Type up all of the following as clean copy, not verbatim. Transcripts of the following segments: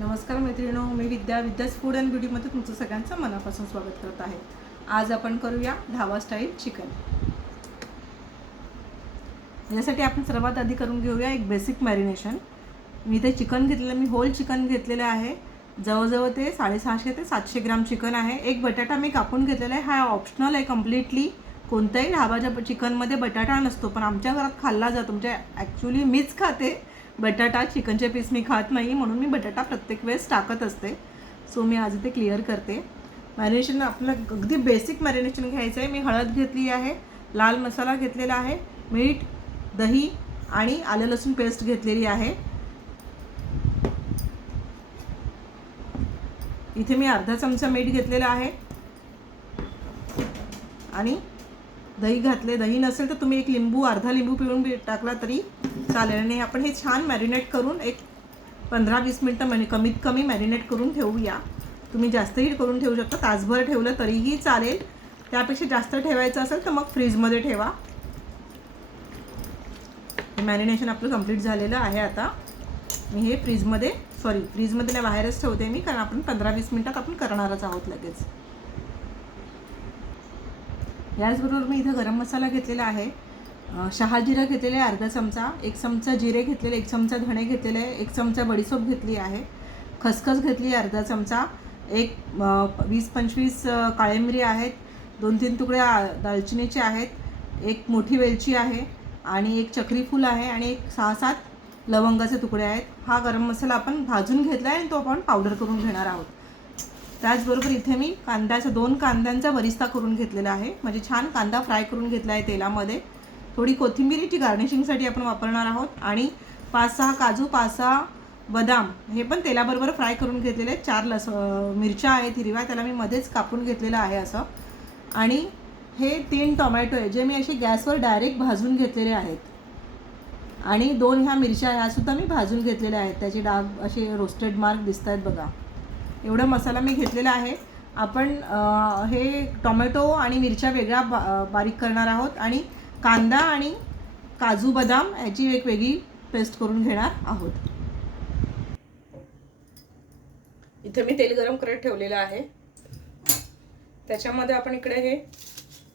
नमस्कार मैत्रिणींनो, मी विद्यास food and ब्युटीमध्ये तुमचं सगळ्यांचं मनापासून स्वागत करत आहे। आज आपण करूया ढाबा स्टाईल चिकन। यासाठी आपण सर्वात आधी करून घेऊया एक बेसिक मॅरिनेशन। मी ते चिकन घेतलेलं, मी होल चिकन घेतलेलं आहे। जवळजवळ ते 650 ते 700 ग्राम चिकन आहे। एक बटाटा मी कापून घेतलेला आहे। हा ऑप्शनल आहे कम्प्लिटली। कोणत्याही ढाबाच्या चिकनमध्ये बटाटा नसतो, पण आमच्या घरात खाल्ला जातो। म्हणजे ॲक्च्युली मीच खाते बटाटा, चिकनचे पीस मी खात नाही, म्हणून मी बटाटा प्रत्येक वेळेस टाकत असते। सो मी आज ते क्लिअर करते। मॅरिनेशन आपलं अगदी बेसिक मॅरिनेशन घ्यायचं आहे। मी हळद घेतली आहे, लाल मसाला घेतलेला आहे, मीठ, दही आणि आलं लसूण पेस्ट घेतलेली आहे। इथे मी अर्धा चमचा मीठ घेतलेला आहे आणि दही घातले। दही नसेल तर तुम्ही एक लिंबू, अर्धा लिंबू पिळून टाकला तरी चालेल। आणि आपण हे छान मॅरिनेट करून एक 15-20 मिनटं कमीत कमी मॅरिनेट करून ठेवूया। तुम्ही जास्तही करून ठेवू शकता, तासभर ठेवलं तरीही चालेल। त्यापेक्षा जास्त ठेवायचं असेल तर मग फ्रीजमध्ये ठेवा। हे मॅरिनेशन आपलं कंप्लीट झालेलं आहे। आता मी हे फ्रीजमध्ये नाही, बाहेरच ठेवते मी, कारण आपण 15-20 मिनटात आपण करणारच आहोत लगेच। याचबरोबर मी इथं गरम मसाला घेतलेला आहे, शहाजिरा घेतलेले आहे अर्धा चमचा, 1 चमचा जिरे घेतलेले, 1 चमचा धणे घेतलेले आहे, 1 चमचा बडीशोप घेतली आहे, खसखस घेतली आहे अर्धा चमचा, एक 20-25 काळे मिरी आहेत, 2-3 तुकडे दालचिनीचे आहेत, एक मोठी वेलची आहे आणि एक चक्री फूल आहे आणि एक 6-7 लवंगाचे तुकडे आहेत। हा गरम मसाला आपण भाजून घेतला आहे आणि तो आपण पावडर करून घेणार आहोत। त्याचबरोबर इथे मी 2 कांद्यांचा बरिस्ता करून घेतलेला आहे। म्हणजे छान कांदा फ्राय करून घेतला आहे तेलामध्ये। थोडी कोथिंबीरची गार्निशिंगसाठी आपण वापरणार आहोत आणि 5-6 काजू, 5-6 बदाम हे पण तेलाबरोबर फ्राय करून घेतलेले आहेत। 4 मिरच्या आहेत हिरव्या, त्याला मी मध्येच कापून घेतलेलं आहे असं। आणि हे 3 टोमॅटो आहे जे मी असे गॅसवर डायरेक्ट भाजून घेतलेले आहेत। आणि 2 ह्या मिरच्या ह्यासुद्धा मी भाजून घेतलेल्या आहेत, त्याचे डाग असे रोस्टेड मार्क दिसत आहेत बघा। एवढा मसाला मी घेतलेला आहे। आपण हे टोमॅटो आणि मिरच्या वेगळ्या बारीक करणार आहोत आणि कांदा आणि काजू बदाम याची एक वेगळी पेस्ट करून घेणार आहोत। इथे मी तेल गरम करत ठेवलेलं आहे। त्याच्यामध्ये आपण इकडे हे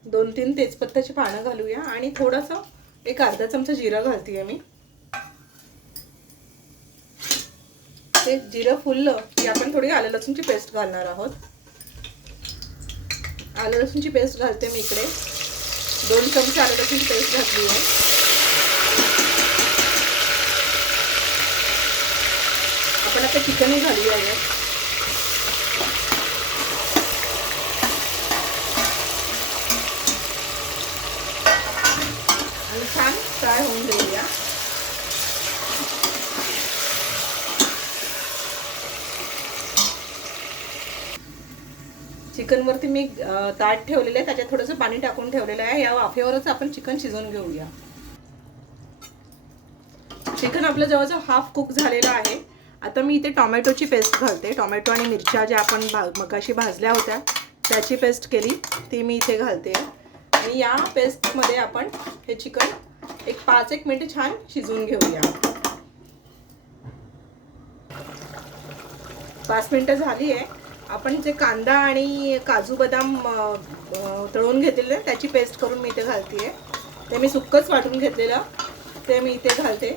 2-3 तेजपत्त्याची पानं घालूया आणि थोडंसं एक अर्धा चमचा जिरं घालते मी। ते जिरं फुललं की आपण थोडी आलं लसूणची पेस्ट घालणार आहोत। आलं लसूणची पेस्ट घालते मी इकडे, 2 चमचे आलं लसूणची पेस्ट घातली आहे। आपण आता चिकनही घालूया यात आणि छान फ्राय होऊन देऊया। चिकनवरती मी ताट ठेवलेलं आहे, त्याच्यात थोडंसं पाणी टाकून ठेवलेलं आहे। या वाफेवरच आपण चिकन शिजवून घेऊया। चिकन आपलं जवळजवळ हाफ कुक झालेलं आहे। आता मी इथे टोमॅटोची पेस्ट घालते। टोमॅटो आणि मिरच्या ज्या आपण मगाशी भाजल्या होत्या त्याची पेस्ट केली ती मी इथे घालते आणि या पेस्टमध्ये आपण हे चिकन एक 5-1 मिनिट छान शिजवून घेऊया। 5 मिनिटं झाली आहे। आपण जे कांदा आणि काजू बदाम तळून घेतलेले त्याची पेस्ट करून मी इथे घालते। ते मी सुक्कच वाटून घेतलेलं ते मी इथे घालते।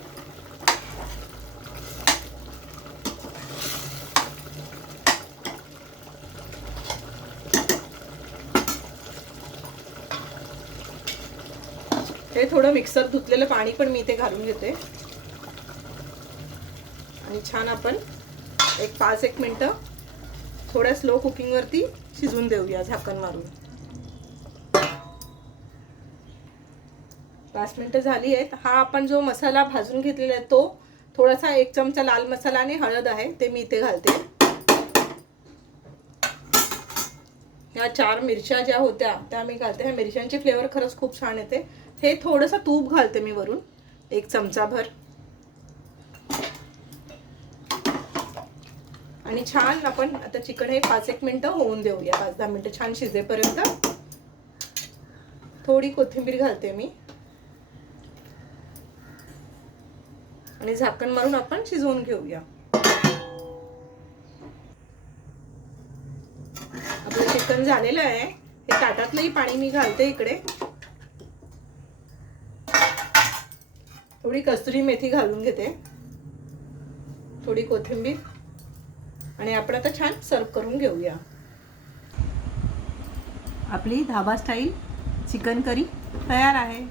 हे थोडं मिक्सर धुतलेलं पाणी पण मी इथे घालून घेते आणि छान आपण एक 5-1 मिनिटं थोड्या स्लो कुकिंगवरती शिजवून देऊया झाकण मारून। 5 मिनिटं झाली आहेत। हा आपण जो मसाला भाजून घेतलेला आहे तो थोडासा 1 चमचा लाल मसाला आणि हळद आहे ते मी इथे घालते। ह्या 4 मिरच्या ज्या होत्या त्या मी घालते। ह्या मिरच्यांचे फ्लेवर खरंच खूप छान येते। हे थोडंसं तूप घालते मी वरून 1 चमचाभर आणि छान आपण आता चिकन हे 5-1 मिनिटं होऊन देऊया। 5-10 मिनिटं छान शिजेपर्यंत। थोडी कोथिंबीर घालते मी आणि झाकण मारून आपण शिजवून घेऊया। चिकन झालेलं आहे. हे ताटातलंही पाणी मी घालते इकडे. थोडी कस्तुरी मेथी घालून घेते, थोडी कोथिंबीर, आणि आपण आता छान सर्व करून घेऊया. आपली धाबा स्टाईल चिकन करी तयार आहे.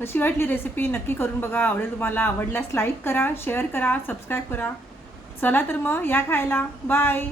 कशी वाटली रेसिपी नक्की करून बघा. आवडेल तुम्हाला. आवडल्यास लाईक करा, शेअर करा, सबस्क्राईब करा. चला तर मग या खायला. बाय.